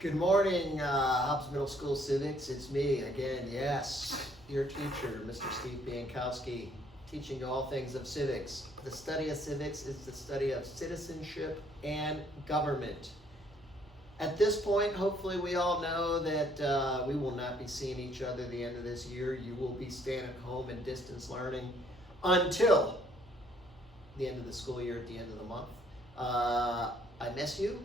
Good morning, Hobbs Middle School Civics. It's me again, yes, your teacher, Mr. Steve Biankowski, teaching you all things of civics. The study of civics is the study of citizenship and government. At this point, hopefully we all know that we will not be seeing each other at the end of this year. You will be staying at home and distance learning until the end of the school year at the end of the month. I miss you.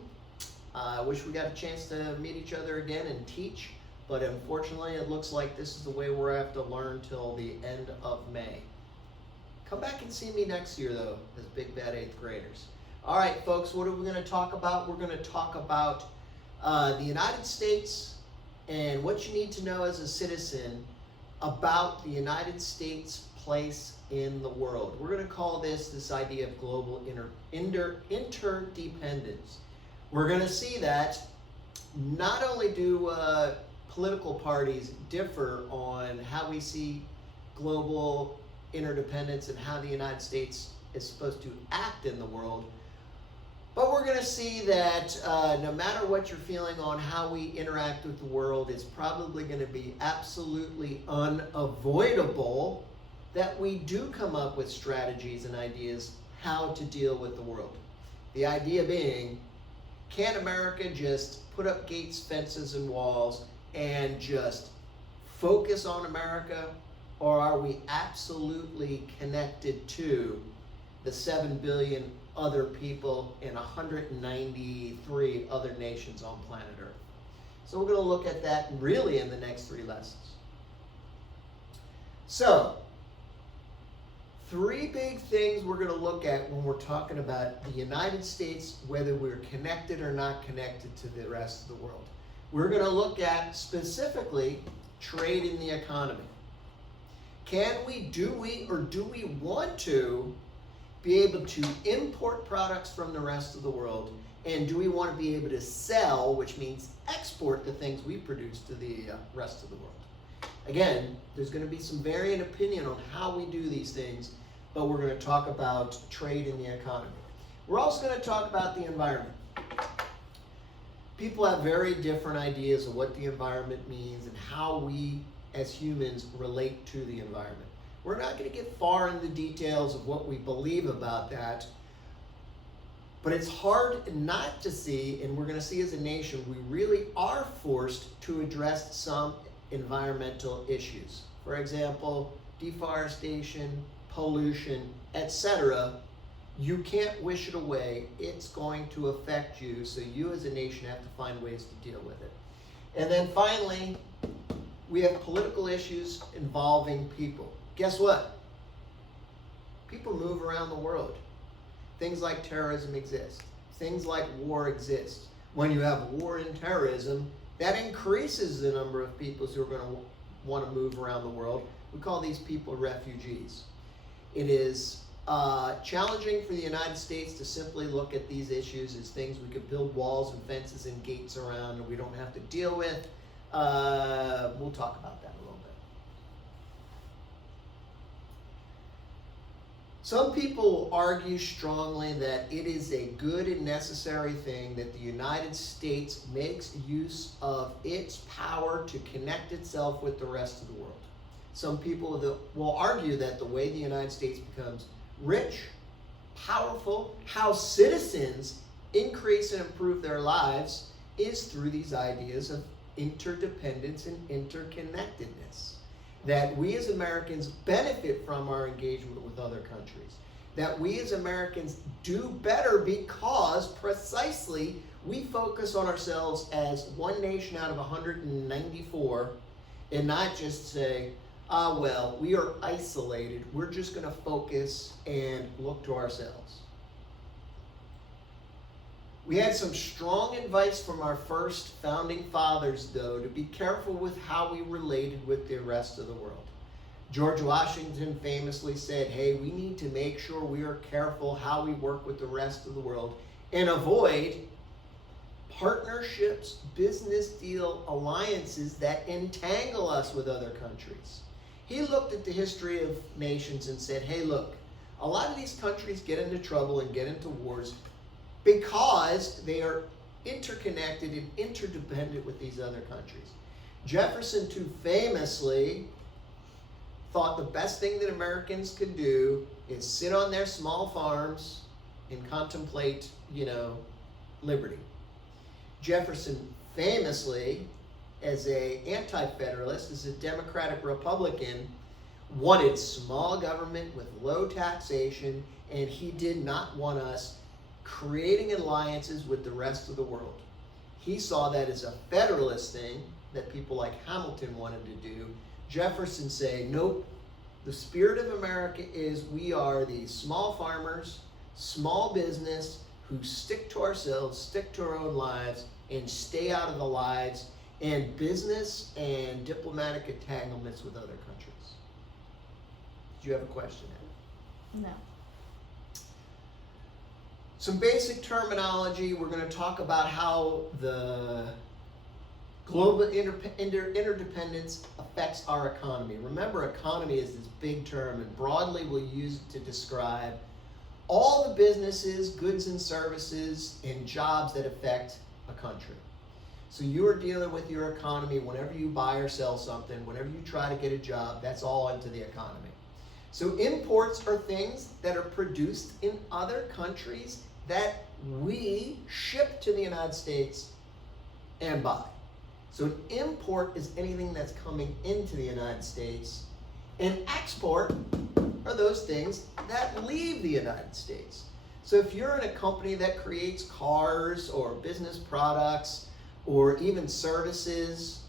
I wish we got a chance to meet each other again and teach, but unfortunately it looks like this is the way we're going to have to learn till the end of May. Come back and see me next year though, as big bad 8th graders. All right, folks, what are we going to talk about? We're going to talk about the United States and what you need to know as a citizen about the United States' place in the world. We're going to call this idea of global interdependence. We're going to see that not only do political parties differ on how we see global interdependence and how the United States is supposed to act in the world, but we're going to see that no matter what you're feeling on how we interact with the world, it's probably going to be absolutely unavoidable that we do come up with strategies and ideas how to deal with the world. The idea being, can America just put up gates, fences, and walls and just focus on America? Or are we absolutely connected to the 7 billion other people in 193 other nations on planet Earth? So we're going to look at that really in the next 3 lessons. So, 3 big things we're going to look at when we're talking about the United States, whether we're connected or not connected to the rest of the world. We're going to look at specifically trade in the economy. Do we want to be able to import products from the rest of the world? And do we want to be able to sell, which means export the things we produce to the rest of the world? Again, there's going to be some varying opinion on how we do these things, but we're going to talk about trade in the economy. We're also going to talk about the environment. People have very different ideas of what the environment means and how we as humans relate to the environment. We're not going to get far in the details of what we believe about that, but it's hard not to see, and we're going to see as a nation, we really are forced to address some environmental issues. For example, deforestation, pollution, etc. You can't wish it away. It's going to affect you, so you as a nation have to find ways to deal with it. And then finally, we have political issues involving people. Guess what? People move around the world. Things like terrorism exist. Things like war exist. When you have war and terrorism, that increases the number of people who are going to want to move around the world. We call these people refugees. It is challenging for the United States to simply look at these issues as things we could build walls and fences and gates around and we don't have to deal with. We'll talk about that a little bit. Some people argue strongly that it is a good and necessary thing that the United States makes use of its power to connect itself with the rest of the world. Some people will argue that the way the United States becomes rich, powerful, how citizens increase and improve their lives is through these ideas of interdependence and interconnectedness. That we as Americans benefit from our engagement with other countries. That we as Americans do better because precisely we focus on ourselves as one nation out of 194 and not just say, well, we are isolated. We're just going to focus and look to ourselves. We had some strong advice from our first founding fathers, though, to be careful with how we related with the rest of the world. George Washington famously said, hey, we need to make sure we are careful how we work with the rest of the world and avoid partnerships, business deal alliances that entangle us with other countries. He looked at the history of nations and said, hey, look, a lot of these countries get into trouble and get into wars because they are interconnected and interdependent with these other countries. Jefferson, too famously, thought the best thing that Americans could do is sit on their small farms and contemplate, liberty. Jefferson famously, as a anti-federalist, as a Democratic Republican, wanted small government with low taxation, and he did not want us creating alliances with the rest of the world. He saw that as a federalist thing that people like Hamilton wanted to do. Jefferson say, nope, the spirit of America is we are these small farmers, small business, who stick to ourselves, stick to our own lives, and stay out of the lives and business and diplomatic entanglements with other countries. Did you have a question, Anna? No. Some basic terminology. We're going to talk about how the global interdependence affects our economy. Remember, economy is this big term, and broadly we'll use it to describe all the businesses, goods and services, and jobs that affect a country. So you are dealing with your economy whenever you buy or sell something, whenever you try to get a job, that's all into the economy. So imports are things that are produced in other countries that we ship to the United States and buy. So an import is anything that's coming into the United States, and export are those things that leave the United States. So if you're in a company that creates cars or business products or even services,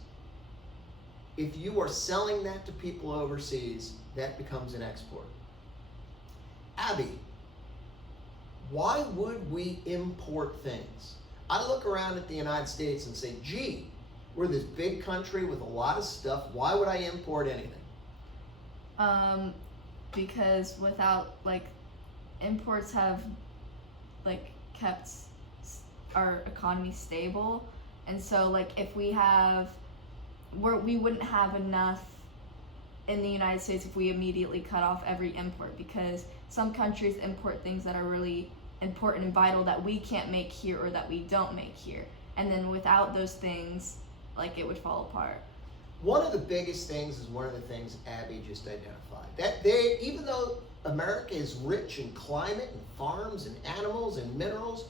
if you are selling that to people overseas, that becomes an export. Abby, why would we import things? I look around at the United States and say, gee, we're this big country with a lot of stuff. Why would I import anything? Because without, imports have, kept our economy stable. And so, if we wouldn't have enough in the United States if we immediately cut off every import, because some countries import things that are really important and vital that we can't make here or that we don't make here. And then without those things, it would fall apart. One of the biggest things is one of the things Abby just identified. That even though America is rich in climate and farms and animals and minerals,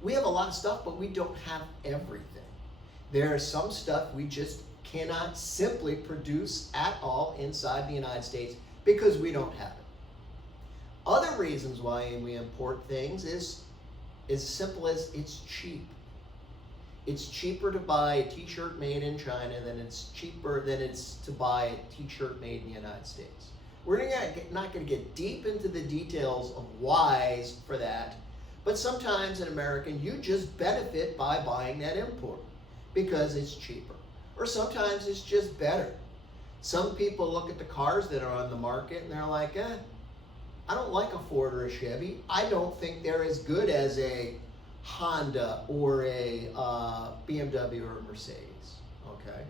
we have a lot of stuff, but we don't have everything. There is some stuff we just cannot simply produce at all inside the United States because we don't have it. Other reasons why we import things is as simple as it's cheap. It's cheaper to buy a t-shirt made in China than it's to buy a t-shirt made in the United States. We're not going to get deep into the details of whys for that, but sometimes in America you just benefit by buying that import because it's cheaper. Or sometimes it's just better. Some people look at the cars that are on the market and they're like, I don't like a Ford or a Chevy. I don't think they're as good as a Honda or a BMW or a Mercedes, okay?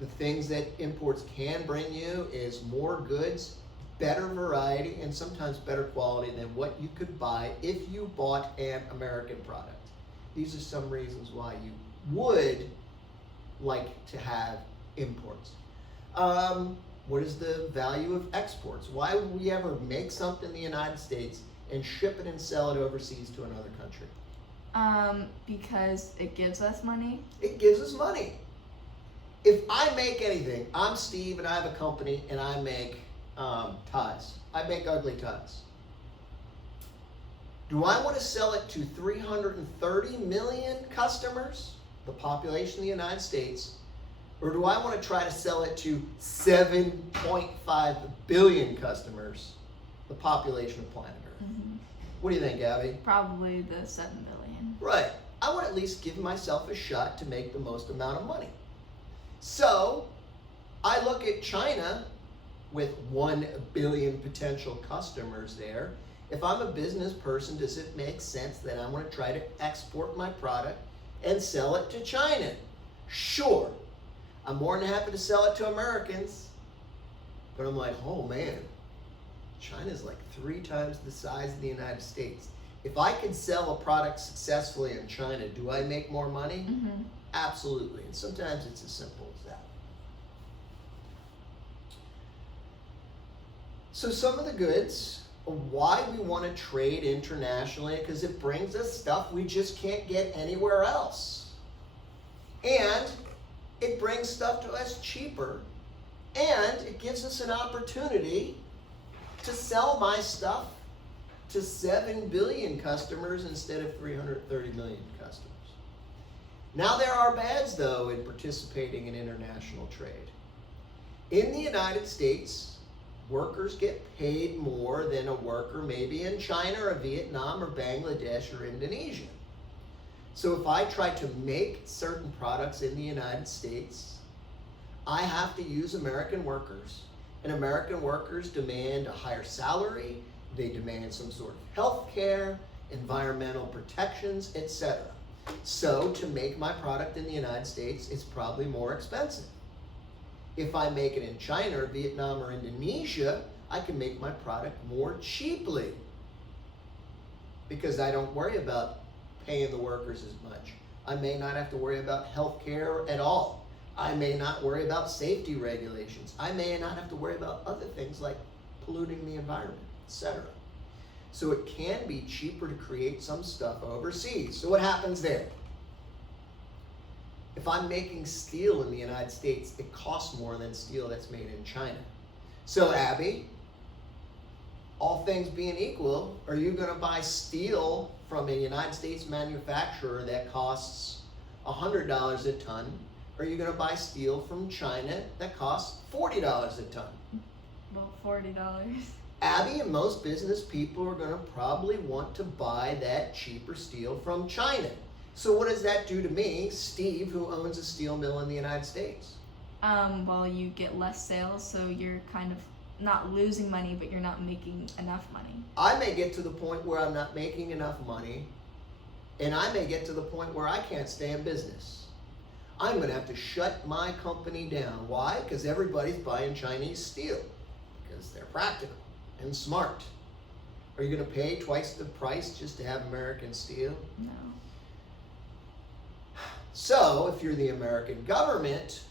The things that imports can bring you is more goods, better variety, and sometimes better quality than what you could buy if you bought an American product. These are some reasons why you would like to have imports. What is the value of exports? Why would we ever make something in the United States and ship it and sell it overseas to another country? Because it gives us money. It gives us money. If I make anything, I'm Steve and I have a company and I make ties. I make ugly ties. Do I want to sell it to 330 million customers, the population of the United States, or do I want to try to sell it to 7.5 billion customers, the population of planet Earth? Mm-hmm. What do you think, Abby? Probably the 7 billion. Right. I want to at least give myself a shot to make the most amount of money. So I look at China with 1 billion potential customers there. If I'm a business person, does it make sense that I'm going to try to export my product and sell it to China? Sure. I'm more than happy to sell it to Americans. But I'm like, oh man, China's like 3 times the size of the United States. If I can sell a product successfully in China, do I make more money? Mm-hmm. Absolutely. And sometimes it's as simple as that. So some of the goods, why we want to trade internationally, because it brings us stuff we just can't get anywhere else. And it brings stuff to us cheaper. And it gives us an opportunity to sell my stuff to 7 billion customers instead of 330 million customers. Now there are bads, though, in participating in international trade. In the United States, workers get paid more than a worker maybe in China or Vietnam or Bangladesh or Indonesia. So if I try to make certain products in the United States, I have to use American workers, and American workers demand a higher salary, they demand some sort of health care, environmental protections, etc. So to make my product in the United States, it's probably more expensive. If I make it in China or Vietnam or Indonesia, I can make my product more cheaply because I don't worry about paying the workers as much. I may not have to worry about health care at all. I may not worry about safety regulations. I may not have to worry about other things like polluting the environment, etc. So it can be cheaper to create some stuff overseas. So what happens there? If I'm making steel in the United States, it costs more than steel that's made in China. So Abby, all things being equal, are you going to buy steel from a United States manufacturer that costs $100 a ton? Or are you going to buy steel from China that costs $40 a ton? Well, $40. Abby and most business people are going to probably want to buy that cheaper steel from China. So what does that do to me, Steve, who owns a steel mill in the United States? Well, you get less sales, so you're kind of not losing money, but you're not making enough money. I may get to the point where I'm not making enough money, and I may get to the point where I can't stay in business. I'm going to have to shut my company down. Why? Because everybody's buying Chinese steel, because they're practical and smart. Are you going to pay twice the price just to have American steel? No. So, if you're the American government,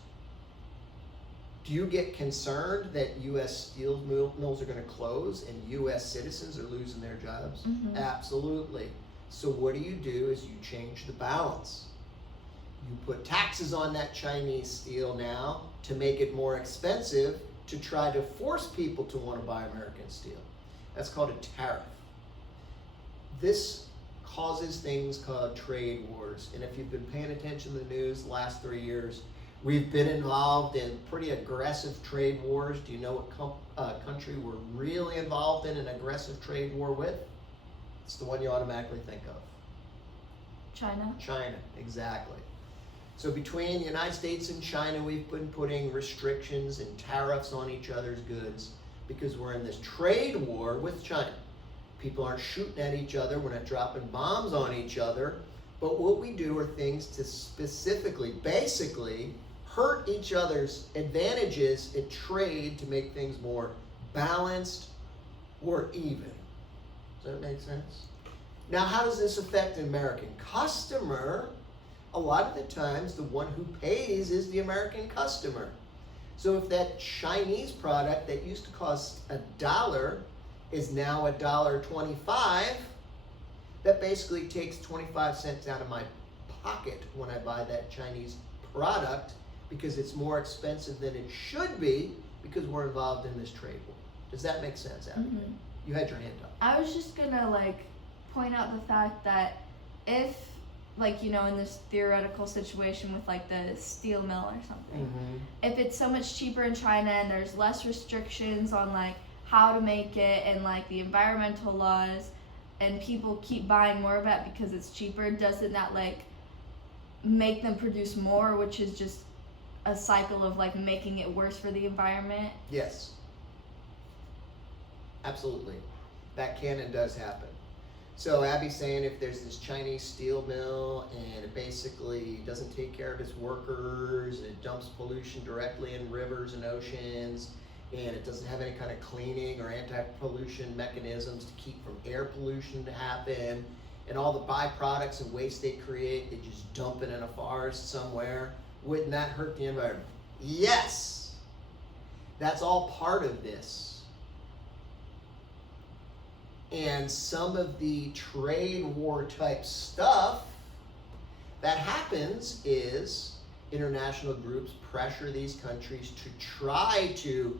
do you get concerned that U.S. steel mills are going to close and U.S. citizens are losing their jobs? Mm-hmm. Absolutely. So what do? Is you change the balance. You put taxes on that Chinese steel now to make it more expensive to try to force people to want to buy American steel. That's called a tariff. This causes things called trade wars. And if you've been paying attention to the news the last 3 years, we've been involved in pretty aggressive trade wars. Do you know what country we're really involved in an aggressive trade war with? It's the one you automatically think of. China? China, exactly. So between the United States and China, we've been putting restrictions and tariffs on each other's goods because we're in this trade war with China. People aren't shooting at each other, we're not dropping bombs on each other, but what we do are things to specifically, basically, hurt each other's advantages at trade to make things more balanced or even. Does that make sense? Now, how does this affect an American customer? A lot of the times, the one who pays is the American customer. So if that Chinese product that used to cost $1 is now $1.25, that basically takes 25 cents out of my pocket when I buy that Chinese product because it's more expensive than it should be because we're involved in this trade war. Does that make sense, Abby? Mm-hmm. You had your hand up. I was just gonna point out the fact that if in this theoretical situation with the steel mill or something, if it's so much cheaper in China and there's less restrictions on how to make it and the environmental laws and people keep buying more of it because it's cheaper, doesn't that make them produce more, which is just a cycle of making it worse for the environment? Yes. Absolutely. That can and does happen. So Abby's saying if there's this Chinese steel mill and it basically doesn't take care of its workers, it dumps pollution directly in rivers and oceans, and it doesn't have any kind of cleaning or anti-pollution mechanisms to keep from air pollution to happen, and all the byproducts and waste they create, they just dump it in a forest somewhere. Wouldn't that hurt the environment? Yes! That's all part of this. And some of the trade war type stuff that happens is international groups pressure these countries to try to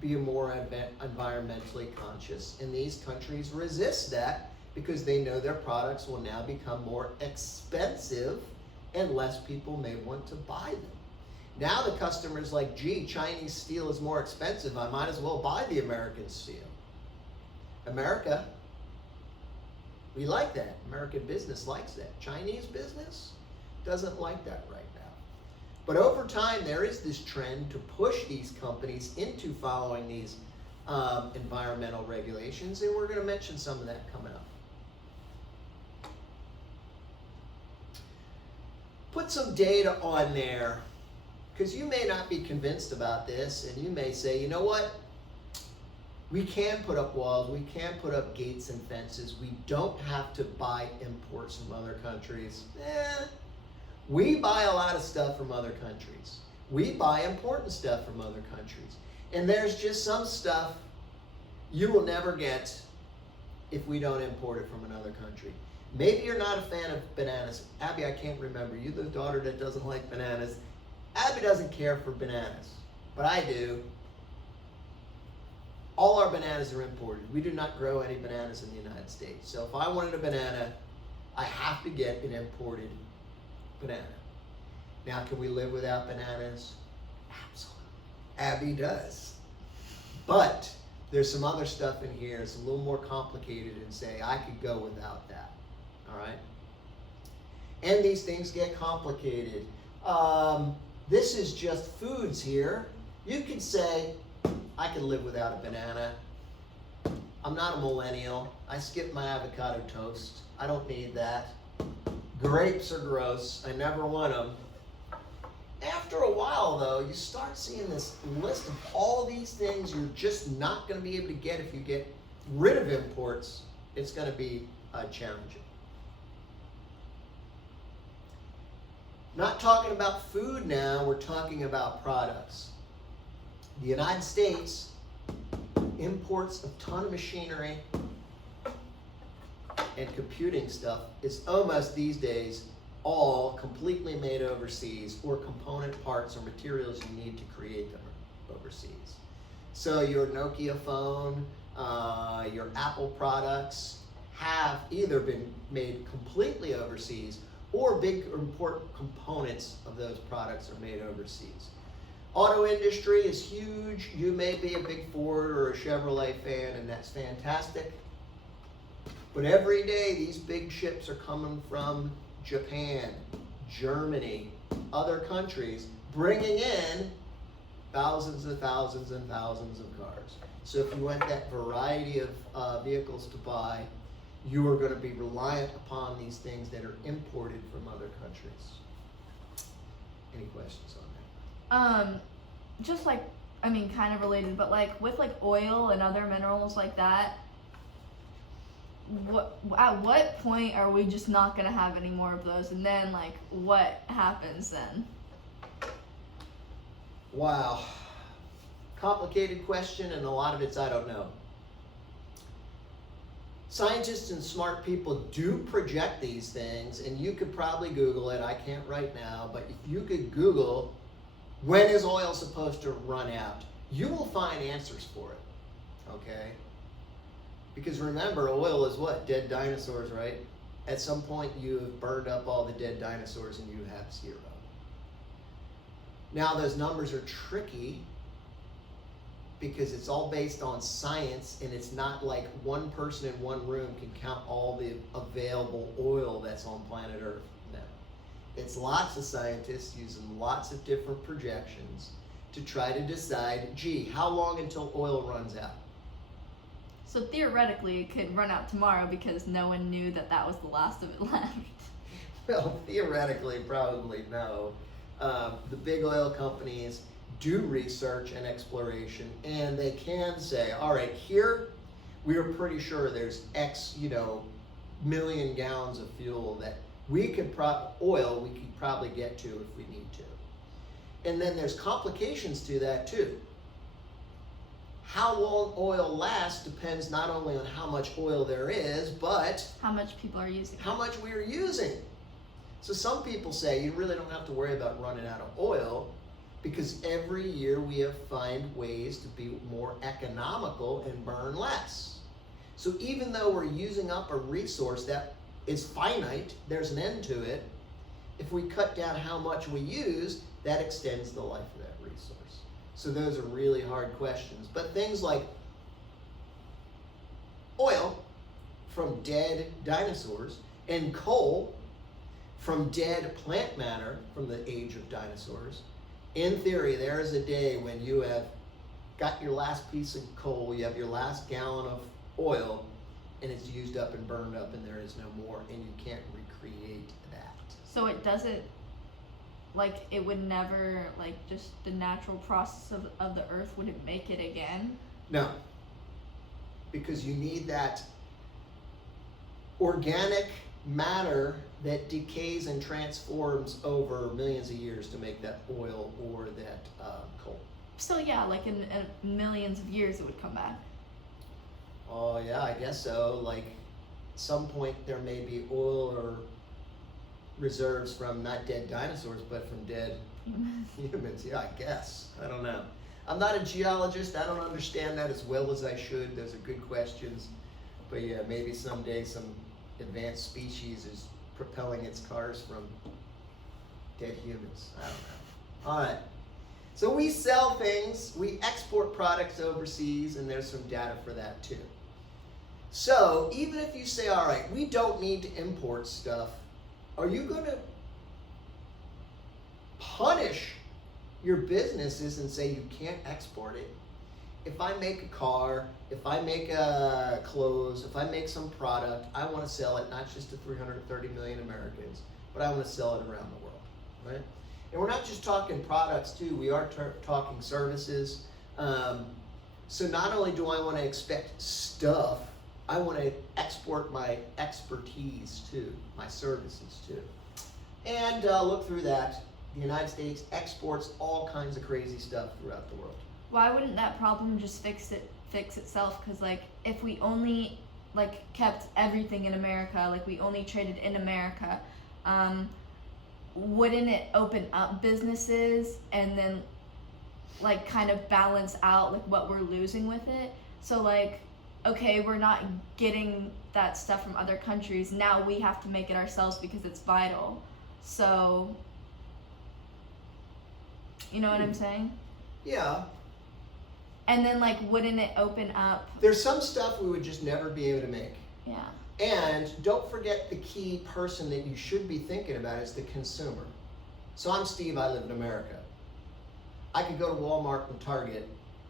be more environmentally conscious, and these countries resist that because they know their products will now become more expensive and less people may want to buy them. Now the customer's like, gee, Chinese steel is more expensive, I might as well buy the American steel. America, we like that. American business likes that. Chinese business doesn't like that right now. But over time, there is this trend to push these companies into following these environmental regulations, and we're going to mention some of that coming up. Put some data on there, because you may not be convinced about this, and you may say, you know what? We can put up walls, we can put up gates and fences, we don't have to buy imports from other countries. We buy a lot of stuff from other countries. We buy important stuff from other countries. And there's just some stuff you will never get if we don't import it from another country. Maybe you're not a fan of bananas. Abby, I can't remember. You're the daughter that doesn't like bananas. Abby doesn't care for bananas, but I do. All our bananas are imported. We do not grow any bananas in the United States. So if I wanted a banana, I have to get an imported banana. Now, can we live without bananas? Absolutely. Abby does. But there's some other stuff in here that's a little more complicated and say, I could go without that. All right? And these things get complicated. This is just foods here. You could say, I could live without a banana. I'm not a millennial. I skip my avocado toast. I don't need that. Grapes are gross. I never want them. After a while, though, you start seeing this list of all these things you're just not going to be able to get if you get rid of imports. It's going to be challenging. Not talking about food now, we're talking about products. The United States imports a ton of machinery and computing stuff. Is almost these days all completely made overseas, or component parts or materials you need to create them overseas. So your Nokia phone, your Apple products have either been made completely overseas, or big or important components of those products are made overseas. Auto industry is huge. You may be a big Ford or a Chevrolet fan, and that's fantastic. But every day, these big ships are coming from Japan, Germany, other countries, bringing in thousands and thousands and thousands of cars. So if you want that variety of vehicles to buy, you are going to be reliant upon these things that are imported from other countries. Any questions on that? Just like, I mean, kind of related, but like with like oil and other minerals like that, at what point are we just not gonna have any more of those? And then like, what happens then? Wow. Complicated question, and a lot of it's I don't know. Scientists and smart people do project these things, and you could probably Google it. I can't right now, but if you could Google, when is oil supposed to run out? You will find answers for it, okay? Because remember, oil is what? Dead dinosaurs, right? At some point, you have burned up all the dead dinosaurs and you have zero. Now, those numbers are tricky because it's all based on science, and it's not like one person in one room can count all the available oil that's on planet Earth. No. It's lots of scientists using lots of different projections to try to decide, gee, how long until oil runs out? So theoretically, it could run out tomorrow because no one knew that that was the last of it left. Well, theoretically, probably no. The big oil companies do research and exploration, and they can say, all right, here we are pretty sure there's X, million gallons of fuel that oil we could probably get to if we need to. And then there's complications to that too. How long oil lasts depends not only on how much oil there is, but how much people are using. How much we are using. So some people say you really don't have to worry about running out of oil because every year we have find ways to be more economical and burn less. So even though we're using up a resource that is finite, there's an end to it, if we cut down how much we use, that extends the life of that resource. So those are really hard questions. But things like oil from dead dinosaurs and coal from dead plant matter from the age of dinosaurs, in theory, there is a day when you have got your last piece of coal, you have your last gallon of oil, and it's used up and burned up and there is no more, and you can't recreate that. So it doesn't, it would never, just the natural process of the earth wouldn't make it again? No, because you need that organic matter that decays and transforms over millions of years to make that oil or that coal. So yeah, in millions of years it would come back. Oh yeah, I guess so. Some point there may be oil or reserves from not dead dinosaurs, but from dead humans. Yeah, I guess. I don't know. I'm not a geologist. I don't understand that as well as I should. Those are good questions. But yeah, maybe someday some advanced species is propelling its cars from dead humans. I don't know. All right. So we sell things, we export products overseas, and there's some data for that too. So even if you say, all right, we don't need to import stuff, are you going to punish your businesses and say you can't export it? If I make a car, if I make clothes, if I make some product, I want to sell it not just to 330 million Americans, but I want to sell it around the world, right? And we're not just talking products too, we are talking services. So not only do I want to expect stuff, I want to export my expertise too, my services too. And look through that. The United States exports all kinds of crazy stuff throughout the world. Why wouldn't that problem just fix itself? Because if we only kept everything in America, we only traded in America, wouldn't it open up businesses and then kind of balance out what we're losing with it? So okay, we're not getting that stuff from other countries, now we have to make it ourselves because it's vital. So you know what I'm saying? Yeah. And then wouldn't it open up? There's some stuff we would just never be able to make. Yeah. And don't forget the key person that you should be thinking about is the consumer. So I'm Steve, I live in America. I could go to Walmart and Target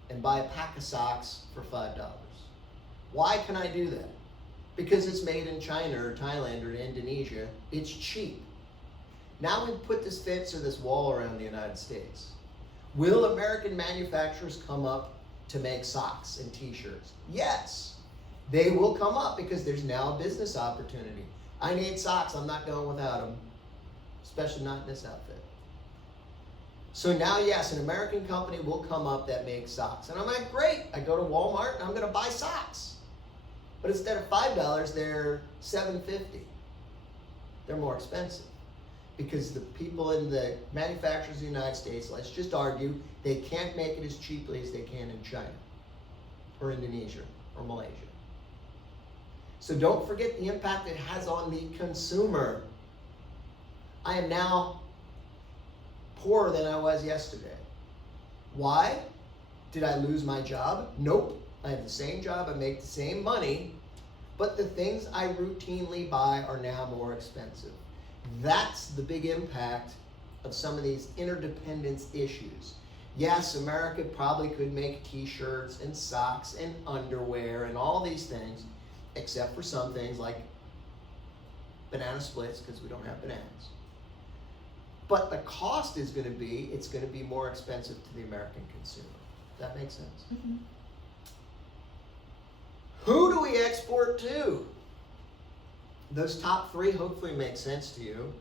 and buy a pack of socks for $5. Why can I do that? Because it's made in China or Thailand or Indonesia. It's cheap. Now we've put this fence or this wall around the United States. Will American manufacturers come up to make socks and t-shirts? Yes. They will come up because there's now a business opportunity. I need socks, I'm not going without them, especially not in this outfit. So now, yes, an American company will come up that makes socks. And I'm like, great, I go to Walmart and I'm gonna buy socks. But instead of $5, they're $7.50. They're more expensive. Because the people in the manufacturers of the United States, let's just argue, they can't make it as cheaply as they can in China, or Indonesia, or Malaysia. So don't forget the impact it has on the consumer. I am now poorer than I was yesterday. Why? Did I lose my job? Nope. I have the same job, I make the same money, but the things I routinely buy are now more expensive. That's the big impact of some of these interdependence issues. Yes, America probably could make t-shirts and socks and underwear and all these things, except for some things like banana splits, because we don't have bananas. But the cost is going to be, it's going to be more expensive to the American consumer. Does that make sense? Mm-hmm. Who do we export to? Those top three hopefully make sense to you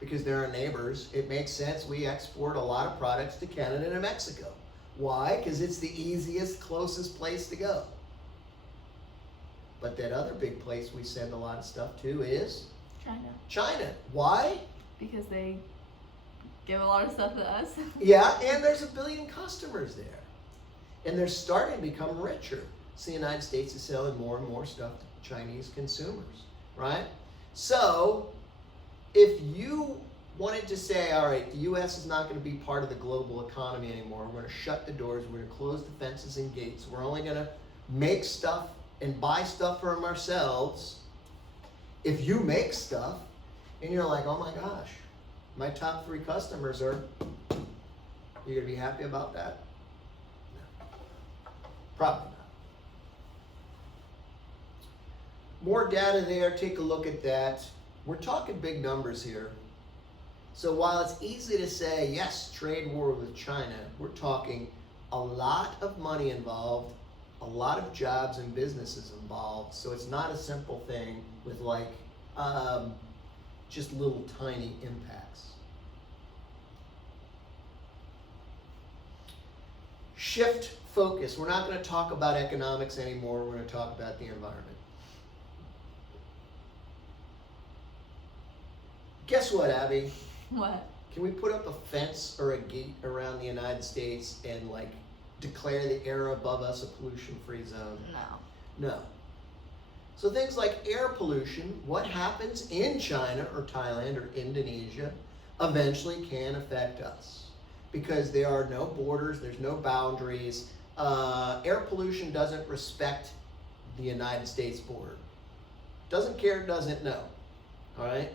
because they're our neighbors. It makes sense. We export a lot of products to Canada and Mexico. Why? Because it's the easiest, closest place to go. But that other big place we send a lot of stuff to is China. China. Why? Because they give a lot of stuff to us. Yeah, and there's 1 billion customers there. And they're starting to become richer. So the United States is selling more and more stuff to Chinese consumers, right? So if you wanted to say, all right, the U.S. is not going to be part of the global economy anymore. We're going to shut the doors. We're going to close the fences and gates. We're only going to make stuff and buy stuff from ourselves. If you make stuff and you're like, oh my gosh, my top 3 customers are, you going to be happy about that? No. Probably not. More data there, take a look at that. We're talking big numbers here. So while it's easy to say, yes, trade war with China, we're talking a lot of money involved, a lot of jobs and businesses involved. So it's not a simple thing with like just little tiny impacts. Shift focus. We're not going to talk about economics anymore. We're going to talk about the environment. Guess what, Abby? What? Can we put up a fence or a gate around the United States and like declare the air above us a pollution-free zone? No. No. So things like air pollution, what happens in China or Thailand or Indonesia eventually can affect us because there are no borders, there's no boundaries. Air pollution doesn't respect the United States border. Doesn't care, doesn't know. All right?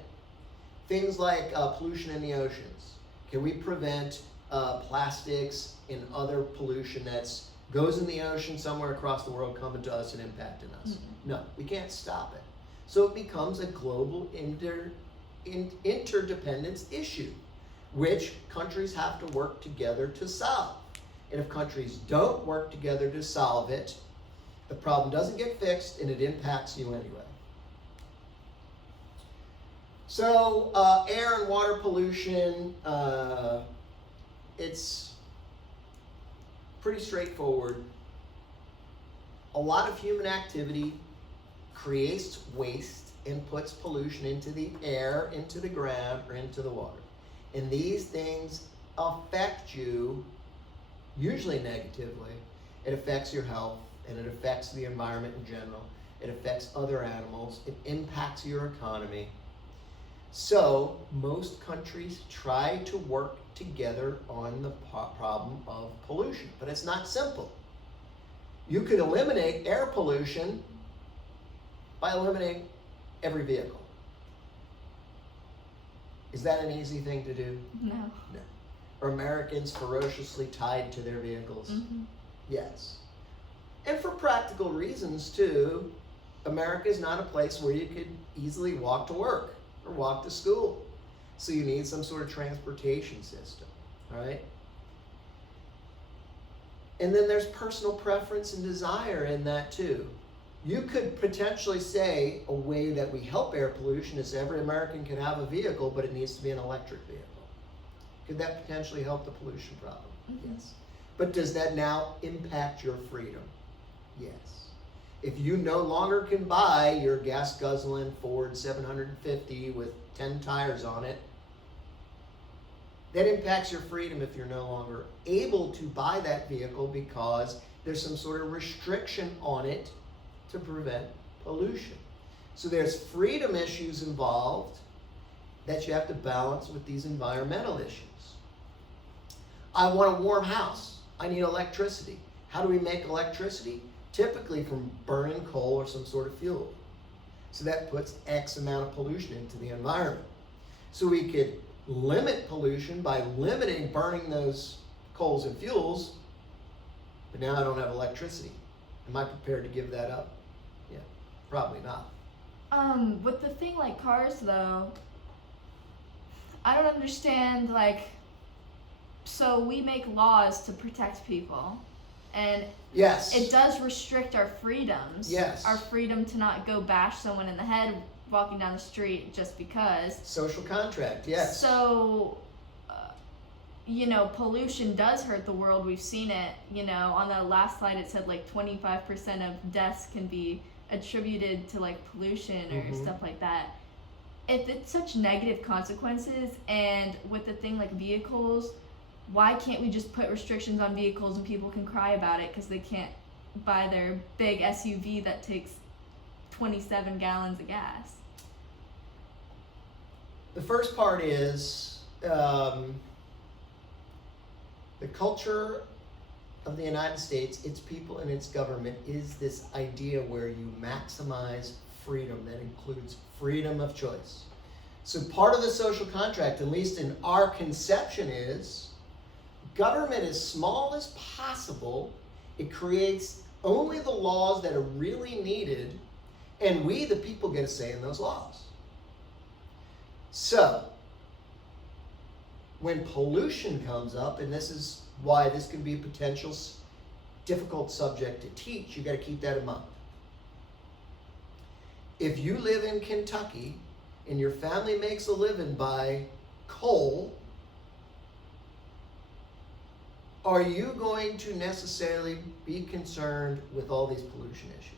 Things like pollution in the oceans. Can we prevent plastics and other pollution that goes in the ocean somewhere across the world coming to us and impacting us? Mm-hmm. No, we can't stop it. So it becomes a global interdependence issue, which countries have to work together to solve. And if countries don't work together to solve it, the problem doesn't get fixed and it impacts you anyway. So air and water pollution, it's pretty straightforward. A lot of human activity creates waste and puts pollution into the air, into the ground, or into the water. And these things affect you, usually negatively. It affects your health, and it affects the environment in general. It affects other animals. It impacts your economy. So most countries try to work together on the problem of pollution, but it's not simple. You could eliminate air pollution by eliminating every vehicle. Is that an easy thing to do? No. No. Are Americans ferociously tied to their vehicles? Mm-hmm. Yes. And for practical reasons too, America is not a place where you could easily walk to work or walk to school. So you need some sort of transportation system, all right? And then there's personal preference and desire in that too. You could potentially say a way that we help air pollution is every American can have a vehicle, but it needs to be an electric vehicle. Could that potentially help the pollution problem? Mm-hmm. Yes. But does that now impact your freedom? Yes. If you no longer can buy your gas guzzling Ford 750 with 10 tires on it, that impacts your freedom if you're no longer able to buy that vehicle because there's some sort of restriction on it to prevent pollution. So there's freedom issues involved that you have to balance with these environmental issues. I want a warm house. I need electricity. How do we make electricity? Typically from burning coal or some sort of fuel. So that puts X amount of pollution into the environment. So we could limit pollution by limiting burning those coals and fuels, but now I don't have electricity. Am I prepared to give that up? Yeah, probably not. With the thing like cars though, I don't understand, like, so we make laws to protect people, and Yes. it does restrict our freedoms. Yes. Our freedom to not go bash someone in the head walking down the street just because. Social contract, yes. So, you know, pollution does hurt the world. We've seen it. You know, on the last slide it said like 25% of deaths can be attributed to like pollution or stuff like that. If it's such negative consequences, and with the thing like vehicles, why can't we just put restrictions on vehicles and people can cry about it because they can't buy their big SUV that takes 27 gallons of gas? The first part is the culture of the United States, its people, and its government is this idea where you maximize freedom. That includes freedom of choice. So part of the social contract, at least in our conception, is government as small as possible. It creates only the laws that are really needed, and we, the people, get a say in those laws. So, when pollution comes up, and this is why this can be a potential difficult subject to teach, you got to keep that in mind. If you live in Kentucky and your family makes a living by coal, are you going to necessarily be concerned with all these pollution issues?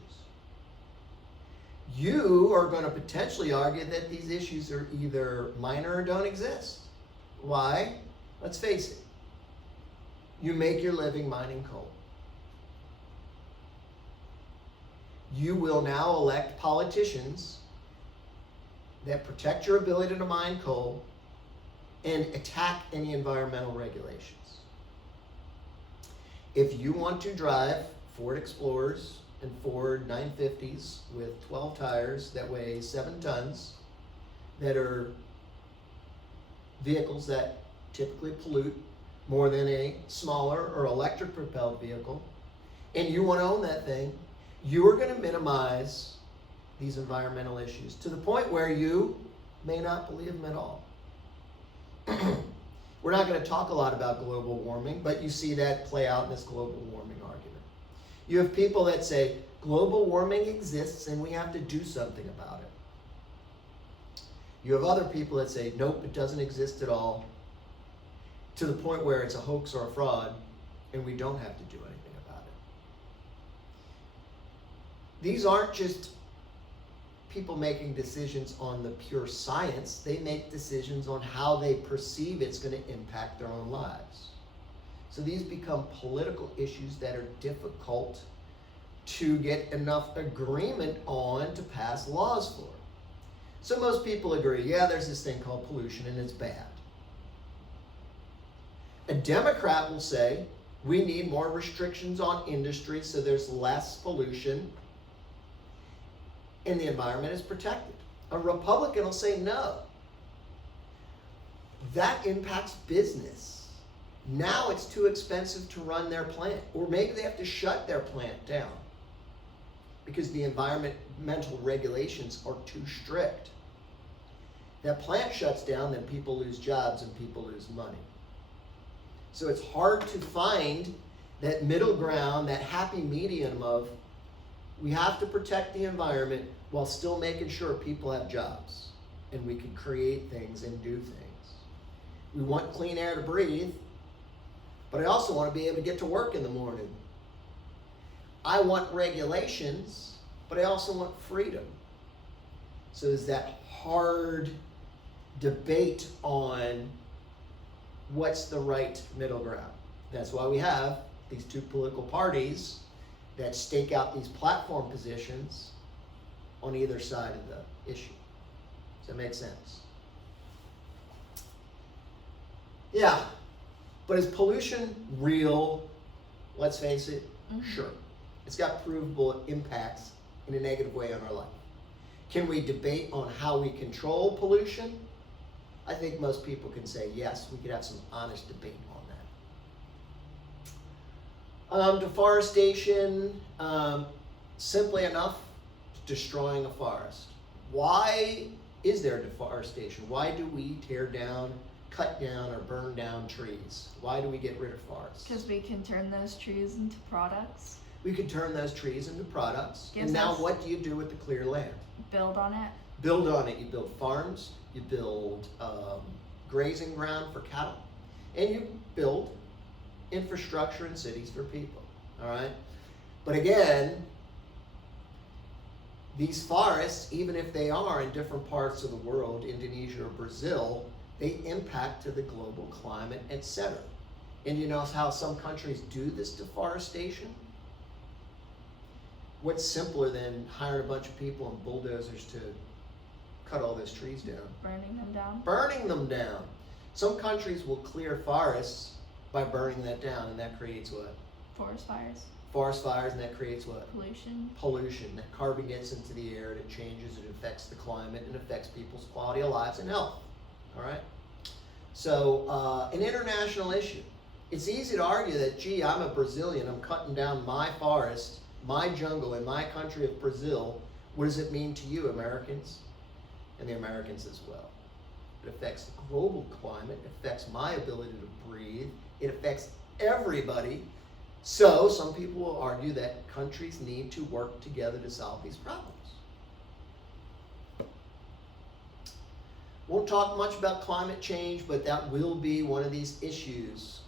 You are going to potentially argue that these issues are either minor or don't exist. Why? Let's face it. You make your living mining coal. You will now elect politicians that protect your ability to mine coal and attack any environmental regulations. If you want to drive Ford Explorers and Ford 950s with 12 tires that weigh 7 tons, that are vehicles that typically pollute more than a smaller or electric propelled vehicle, and you want to own that thing, you are going to minimize these environmental issues to the point where you may not believe them at all. We're not going to talk a lot about global warming, but you see that play out in this global warming argument. You have people that say global warming exists and we have to do something about it. You have other people that say, nope, it doesn't exist at all, to the point where it's a hoax or a fraud and we don't have to do anything about it. These aren't just people making decisions on the pure science. They make decisions on how they perceive it's going to impact their own lives. So these become political issues that are difficult to get enough agreement on to pass laws for. So most people agree, yeah, there's this thing called pollution and it's bad. A Democrat will say, we need more restrictions on industry so there's less pollution and the environment is protected. A Republican will say no. That impacts business. Now it's too expensive to run their plant, or maybe they have to shut their plant down because the environmental regulations are too strict. That plant shuts down, then people lose jobs and people lose money. So it's hard to find that middle ground, that happy medium of we have to protect the environment while still making sure people have jobs and we can create things and do things. We want clean air to breathe, but I also want to be able to get to work in the morning. I want regulations, but I also want freedom. So there's that hard debate on what's the right middle ground. That's why we have these two political parties that stake out these platform positions on either side of the issue. Does that make sense? Yeah, but is pollution real? Let's face it, sure. It's got provable impacts in a negative way on our life. Can we debate on how we control pollution? I think most people can say yes, we could have some honest debate on that. Deforestation, simply enough, destroying a forest. Why is there deforestation? Why do we tear down, cut down, or burn down trees? Why do we get rid of forests? Because we can turn those trees into products. We could turn those trees into products. Gives And now us- what do you do with the clear land? Build on it. Build on it. You build farms, you build grazing ground for cattle, and you build infrastructure in cities for people. All right? But again, these forests, even if they are in different parts of the world, Indonesia or Brazil, they impact to the global climate, etc. And you know how some countries do this deforestation? What's simpler than hiring a bunch of people and bulldozers to cut all those trees down? Burning them down. Burning them down. Some countries will clear forests by burning that down, and that creates what? Forest fires. Forest fires, and that creates what? Pollution. Pollution. That carbon gets into the air, and it changes, it affects the climate, and affects people's quality of lives and health. All right? So, an international issue. It's easy to argue that, gee, I'm a Brazilian, I'm cutting down my forest, my jungle in my country of Brazil. What does it mean to you, Americans? And the Americans as well. It affects the global climate, it affects my ability to breathe, it affects everybody. So some people will argue that countries need to work together to solve these problems. Won't talk much about climate change, but that will be one of these issues.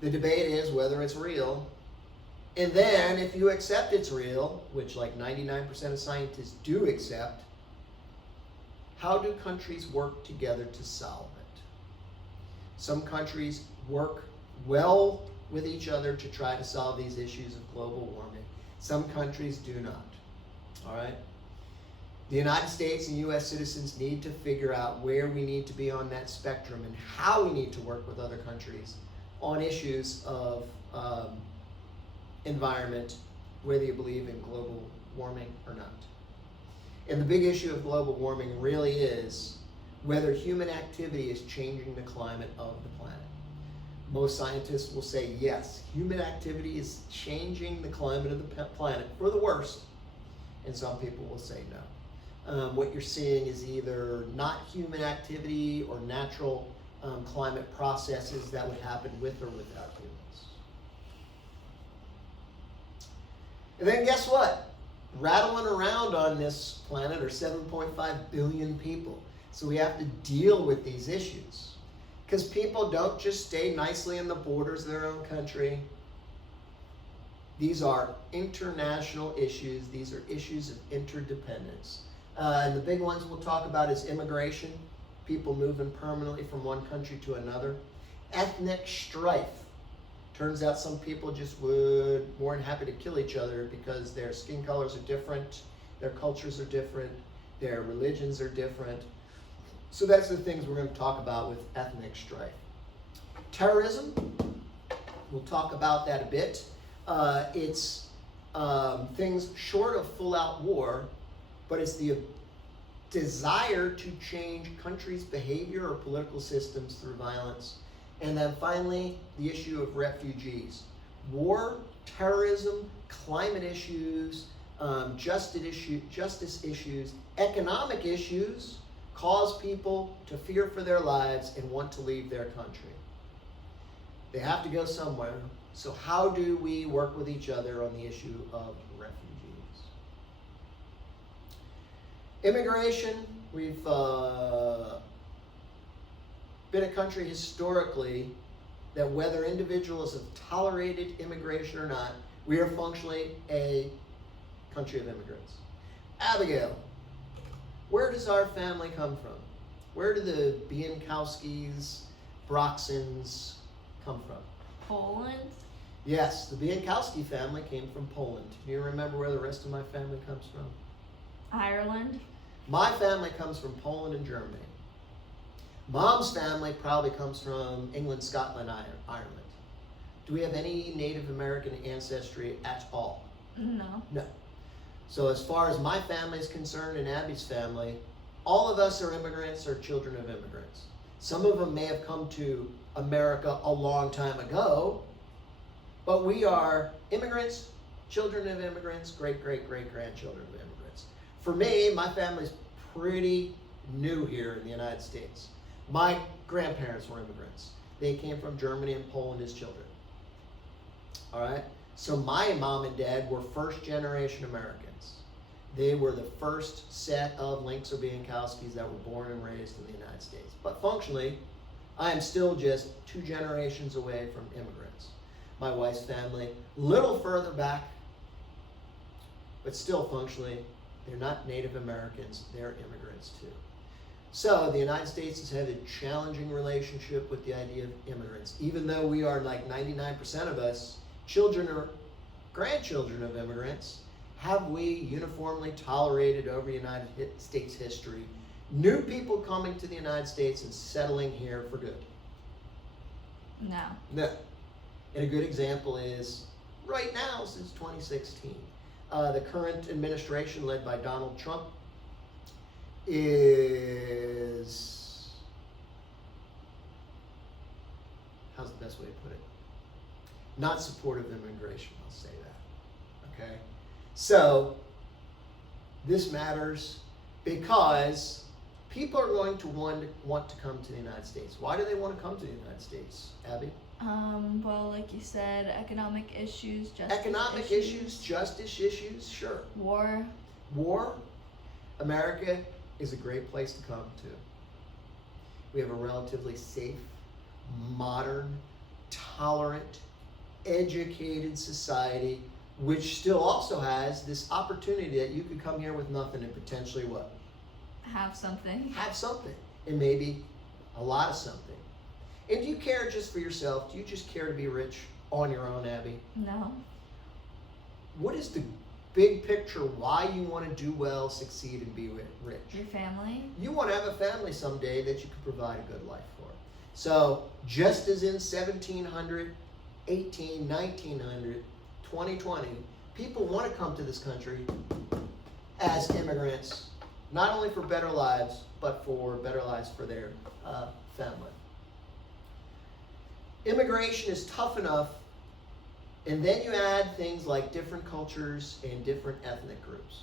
The debate is whether it's real. And then if you accept it's real, which like 99% of scientists do accept, how do countries work together to solve it? Some countries work well with each other to try to solve these issues of global warming. Some countries do not. All right? The United States and U.S. citizens need to figure out where we need to be on that spectrum and how we need to work with other countries on issues of environment, whether you believe in global warming or not. And the big issue of global warming really is whether human activity is changing the climate of the planet. Most scientists will say yes, human activity is changing the climate of the planet for the worst, and some people will say no. What you're seeing is either not human activity or natural climate processes that would happen with or without humans. And then guess what? Rattling around on this planet are 7.5 billion people. So we have to deal with these issues. Because people don't just stay nicely in the borders of their own country. These are international issues. These are issues of interdependence. And the big ones we'll talk about is immigration, people moving permanently from one country to another. Ethnic strife. Turns out some people just would more than happy to kill each other because their skin colors are different, their cultures are different, their religions are different. So that's the things we're going to talk about with ethnic strife. Terrorism, we'll talk about that a bit. It's things short of full-out war, but it's the desire to change countries' behavior or political systems through violence. And then finally, the issue of refugees. War, terrorism, climate issues, justice issues, economic issues cause people to fear for their lives and want to leave their country. They have to go somewhere. So how do we work with each other on the issue of refugees? Immigration, we've been a country historically that whether individuals have tolerated immigration or not, we are functionally a country of immigrants. Abigail, where does our family come from? Where do the Bienkowskis, Broxons come from? Poland. Yes, the Bienkowski family came from Poland. Do you remember where the rest of my family comes from? Ireland. My family comes from Poland and Germany. Mom's family probably comes from England, Scotland, Ireland. Do we have any Native American ancestry at all? No. No. So as far as my family is concerned and Abby's family, all of us are immigrants or children of immigrants. Some of them may have come to America a long time ago, but we are immigrants, children of immigrants, great-great-great-grandchildren of immigrants. For me, my family's pretty new here in the United States. My grandparents were immigrants. They came from Germany and Poland as children. All right? So my mom and dad were first generation Americans. They were the first set of Links or Biankowskis that were born and raised in the United States. But functionally, I am still just 2 generations away from immigrants. My wife's family, little further back, but still functionally, they're not Native Americans, they're immigrants too. So the United States has had a challenging relationship with the idea of immigrants. Even though we are like 99% of us, children or grandchildren of immigrants, have we uniformly tolerated over United States history new people coming to the United States and settling here for good? No. No. And a good example is right now, since 2016, the current administration led by Donald Trump is, how's the best way to put it? Not supportive of immigration, I'll say that. Okay? So, this matters because people are going to want to come to the United States. Why do they want to come to the United States, Abby? Well, like you said, economic issues, justice Economic issues, justice issues, sure. war. War, America is a great place to come to. We have a relatively safe, modern, tolerant, educated society, which still also has this opportunity that you could come here with nothing and potentially what? Have something. Have something, and maybe a lot of something. And do you care just for yourself? Do you just care to be rich on your own, Abby? No. What is the big picture why you want to do well, succeed, and be rich? Your family. You want to have a family someday that you can provide a good life for. So just as in 1700, 18, 1900, 2020, people want to come to this country as immigrants, not only for better lives, but for better lives for their family. Immigration is tough enough, and then you add things like different cultures and different ethnic groups.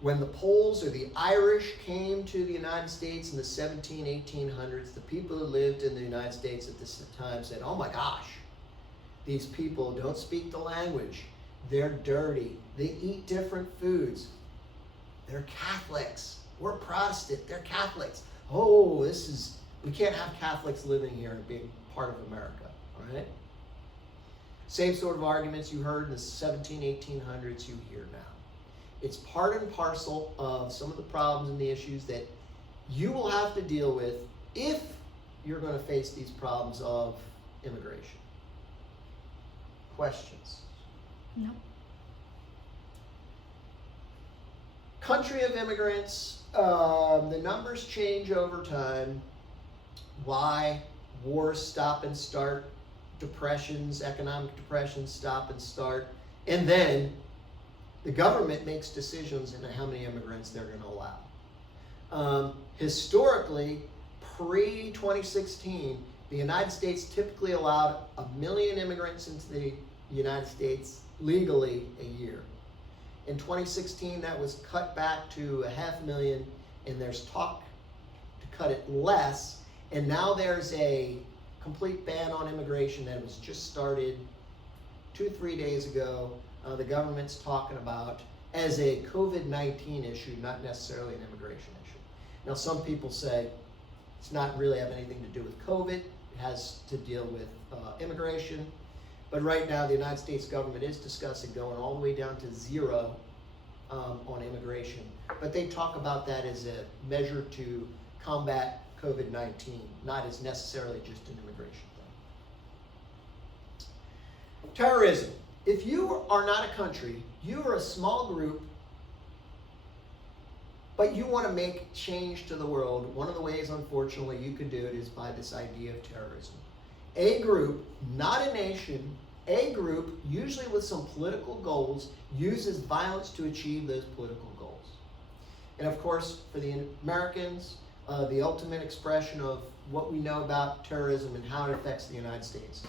When the Poles or the Irish came to the United States in the 1800s, the people who lived in the United States at this time said, oh my gosh, these people don't speak the language. They're dirty. They eat different foods. They're Catholics. We're Protestant. They're Catholics. Oh, we can't have Catholics living here and being part of America, all right? Same sort of arguments you heard in the 1800s you hear now. It's part and parcel of some of the problems and the issues that you will have to deal with if you're going to face these problems of immigration. Questions? No. Country of immigrants, the numbers change over time. Why? Wars stop and start, depressions, economic depressions stop and start, and then the government makes decisions on how many immigrants they're going to allow. Historically, pre-2016, the United States typically allowed 1 million immigrants into the United States legally a year. In 2016, that was cut back to 500,000, and there's talk to cut it less. And now there's a complete ban on immigration that was just started 2-3 days ago. The government's talking about as a COVID-19 issue, not necessarily an immigration issue. Now, some people say it's not really have anything to do with COVID. It has to deal with immigration. But right now, the United States government is discussing going all the way down to 0 on immigration. But they talk about that as a measure to combat COVID-19, not as necessarily just an immigration thing. Terrorism. If you are not a country, you are a small group, but you want to make change to the world, one of the ways, unfortunately, you could do it is by this idea of terrorism. A group, not a nation, a group, usually with some political goals, uses violence to achieve those political goals. And of course, for the Americans, the ultimate expression of what we know about terrorism and how it affects the United States,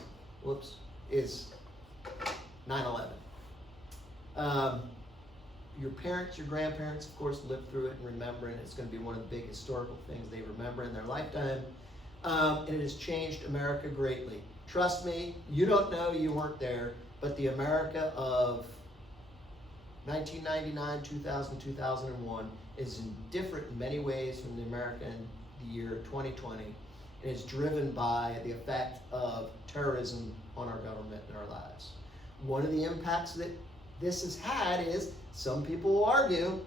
is 9/11. your parents, your grandparents, of course, lived through it and remember, and it's going to be one of the big historical things they remember in their lifetime. And it has changed America greatly. Trust me, you don't know, you weren't there, but the America of 1999, 2000, 2001 is different in many ways from the America in the year 2020. And it's driven by the effect of terrorism on our government and our lives. One of the impacts that this has had is, some people will argue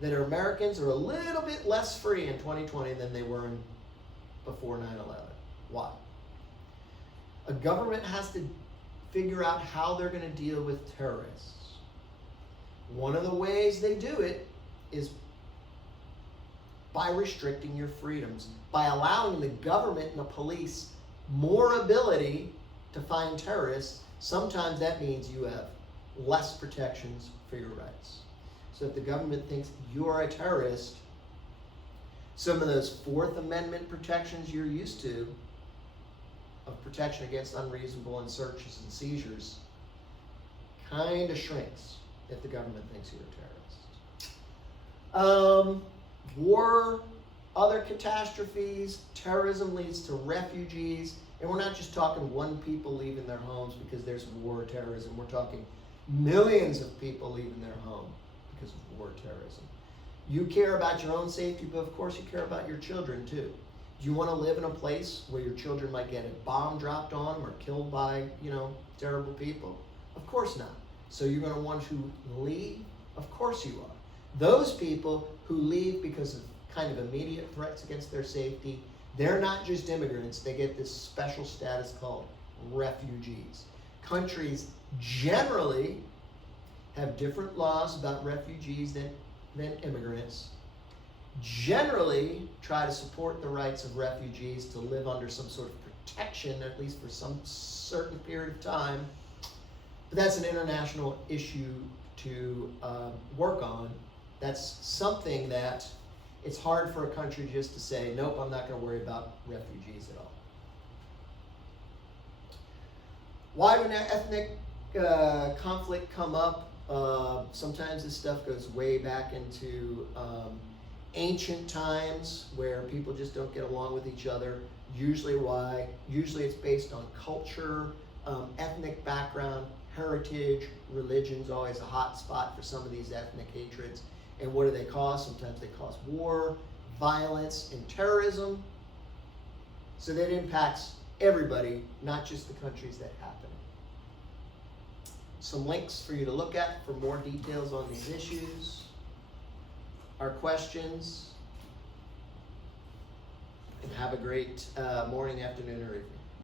that our Americans are a little bit less free in 2020 than they were before 9/11. Why? A government has to figure out how they're going to deal with terrorists. One of the ways they do it is by restricting your freedoms, by allowing the government and the police more ability to find terrorists. Sometimes that means you have less protections for your rights. So if the government thinks you're a terrorist, some of those Fourth Amendment protections you're used to, of protection against unreasonable and searches and seizures, kind of shrinks if the government thinks you're a terrorist. War, other catastrophes, terrorism leads to refugees, and we're not just talking one people leaving their homes because there's war or terrorism. We're talking millions of people leaving their home because of war or terrorism. You care about your own safety, but of course you care about your children too. Do you want to live in a place where your children might get a bomb dropped on them or killed by, terrible people? Of course not. So you're going to want to leave? Of course you are. Those people who leave because of kind of immediate threats against their safety, they're not just immigrants. They get this special status called refugees. Countries generally have different laws about refugees than immigrants. Generally try to support the rights of refugees to live under some sort of protection, at least for some certain period of time. But that's an international issue to work on. That's something that it's hard for a country just to say, nope, I'm not going to worry about refugees at all. Why would ethnic conflict come up? Sometimes this stuff goes way back into ancient times where people just don't get along with each other. Usually it's based on culture, ethnic background, heritage. Religion's always a hot spot for some of these ethnic hatreds. And what do they cause? Sometimes they cause war, violence, and terrorism. So that impacts everybody, not just the countries that happen. Some links for you to look at for more details on these issues. Our questions. And have a great morning, afternoon, or evening.